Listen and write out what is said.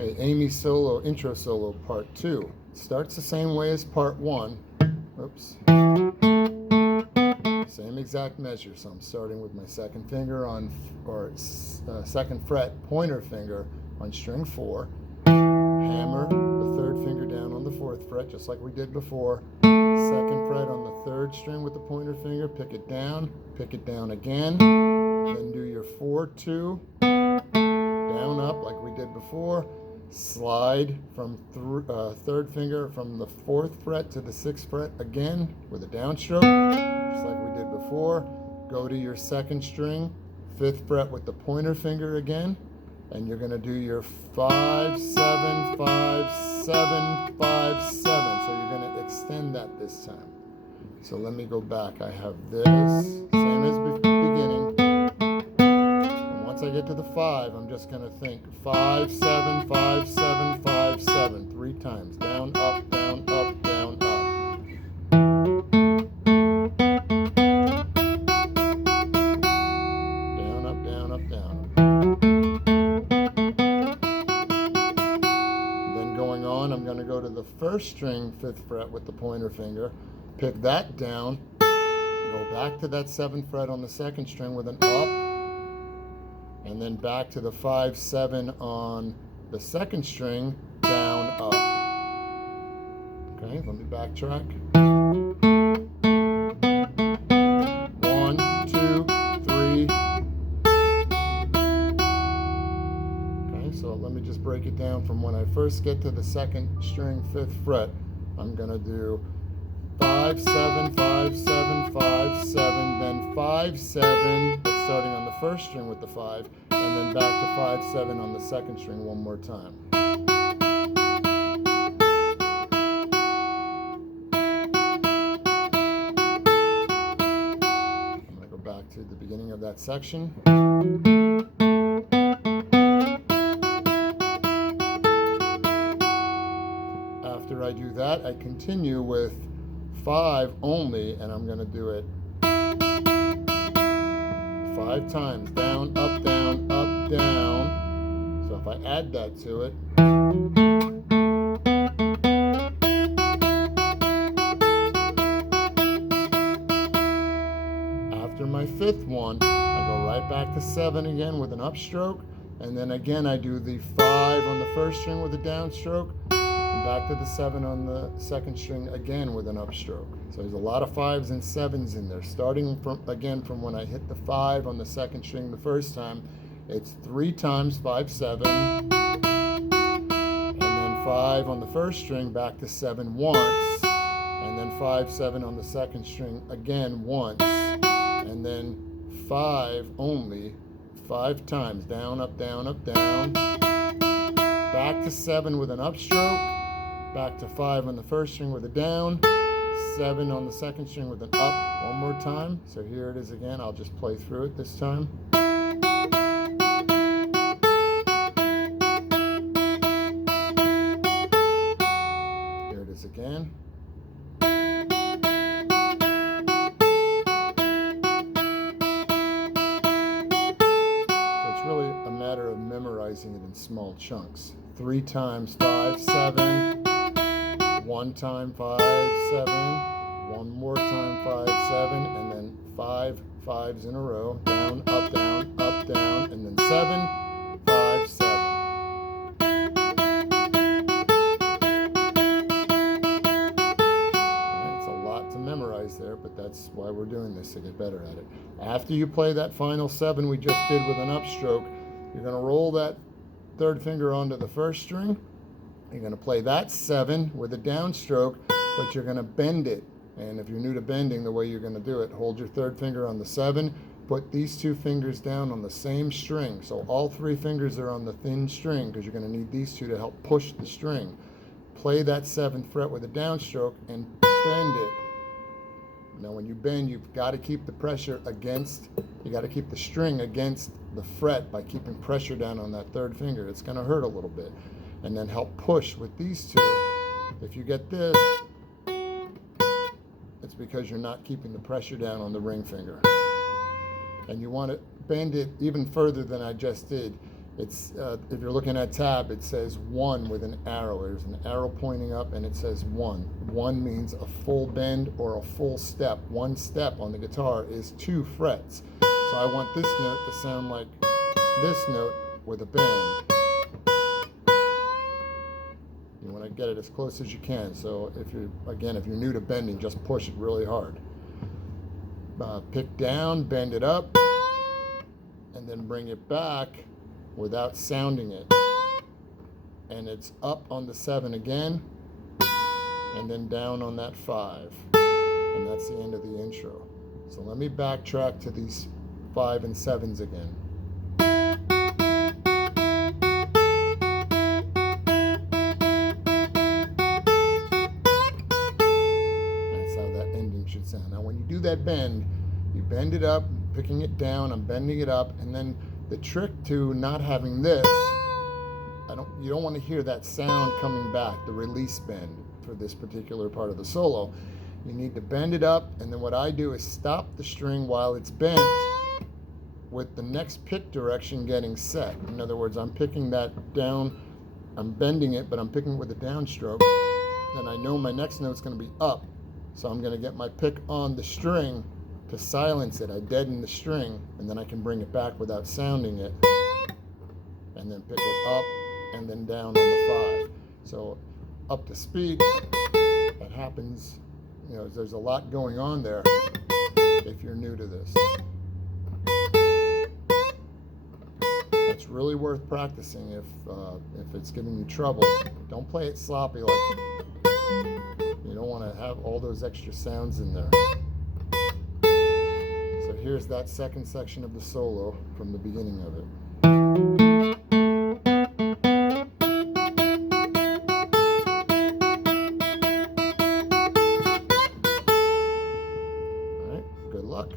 Okay, Amie solo, intro solo, part 2. Starts the same way as part 1. Oops. Same exact measure. So I'm starting with my second finger on, second fret, pointer finger on string 4. Hammer the third finger down on the 4th fret, just like we did before. Second fret on the 3rd string with the pointer finger, pick it down again. Then do your 4-2, down up like we did before. Slide from 3rd finger from the 4th fret to the 6th fret again with a downstroke, just like we did before. Go to your 2nd string, 5th fret with the pointer finger again, and you're going to do your 5, 7, 5, 7, 5, 7. So you're going to extend that this time. So let me go back. I have this, same as beginning. And once I get to the 5, I'm just going to think 5, 7, 5, 7, 5, 7, 3 times. Down, up, down, up, down, up. Down, up, down, up, down. Then going on, I'm going to go to the 1st string, 5th fret with the pointer finger. Pick that down, go back to that 7th fret on the 2nd string with an up, and then back to the 5, 7 on the 2nd string, down, up. Okay, let me backtrack. 1, 2, 3. Okay, so let me just break it down from when I first get to the 2nd string, 5th fret. I'm going to do 5, 7, 5, 7, 5, 7, then 5, 7, that's starting on the 1st string with the 5, and then back to 5, 7 on the 2nd string one more time. I'm going to go back to the beginning of that section. After I do that, I continue with 5 only, and I'm going to do it 5 times. Down, up, down, up, down. So if I add that to it, after my 5th one, I go right back to 7 again with an upstroke, and then again I do the 5 on the 1st string with a downstroke, back to the 7 on the 2nd string again with an upstroke. So there's a lot of 5s and 7s in there. Starting from when I hit the 5 on the 2nd string the first time, it's 3 times 5, 7, and then 5 on the 1st string back to 7 once, and then 5, 7 on the 2nd string again once, and then 5 only 5 times. Down, up, down, up, down. Back to 7 with an upstroke. Back to 5 on the 1st string with a down, 7 on the 2nd string with an up one more time. So here it is again. I'll just play through it this time. Here it is again. So it's really a matter of memorizing it in small chunks. 3 times 5, 7. 1 time 5, 7, one more time 5, 7, and then 5 5s in a row. Down, up, down, and then 7, 5, 7. It's a lot to memorize there, but that's why we're doing this, to get better at it. After you play that final 7 we just did with an upstroke, you're going to roll that 3rd finger onto the 1st string. You're going to play that 7 with a downstroke, but you're going to bend it. And if you're new to bending, the way you're going to do it, hold your 3rd finger on the 7, put these 2 fingers down on the same string. So all 3 fingers are on the thin string because you're going to need these 2 to help push the string. Play that 7th fret with a downstroke and bend it. Now when you bend, you've got to keep the pressure against, you got to keep the string against the fret by keeping pressure down on that 3rd finger. It's going to hurt a little bit. And then help push with these 2. If you get this, it's because you're not keeping the pressure down on the ring finger. And you want to bend it even further than I just did. It's if you're looking at tab, it says 1 with an arrow. There's an arrow pointing up, and it says 1. 1 means a full bend or a full step. 1 step on the guitar is 2 frets. So I want this note to sound like this note with a bend. You want to get it as close as you can. So if you're new to bending, just push it really hard. Pick down, bend it up, and then bring it back without sounding it. And it's up on the 7 again, and then down on that 5. And that's the end of the intro. So let me backtrack to these 5 and 7s again. That's how that ending should sound. Now when you do that bend, you bend it up, picking it down, I'm bending it up, and then the trick to not having this, you don't want to hear that sound coming back, the release bend for this particular part of the solo. You need to bend it up, and then what I do is stop the string while it's bent with the next pick direction getting set. In other words, I'm picking that down, I'm bending it, but I'm picking it with a downstroke, and I know my next note's going to be up, so I'm going to get my pick on the string to silence it. I deaden the string, and then I can bring it back without sounding it, and then pick it up and then down on the 5. So up to speed, that happens, there's a lot going on there if you're new to this. It's really worth practicing if it's giving you trouble. Don't play it sloppy, like you don't want to have all those extra sounds in there. So here's that second section of the solo from the beginning of it. All right, good luck.